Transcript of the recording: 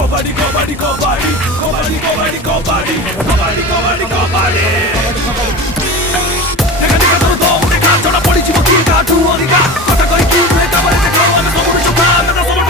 Kobadi, kobadi, kobadi, kobadi, kobadi, kobadi, kobadi, kobadi, kobadi. 내가 네가 너도 우리가 전화 버리지 못해 가두 어디가 거다 거의 기분에 따버릴 때 그럼 하면 소문을 좀 가. 내가 소문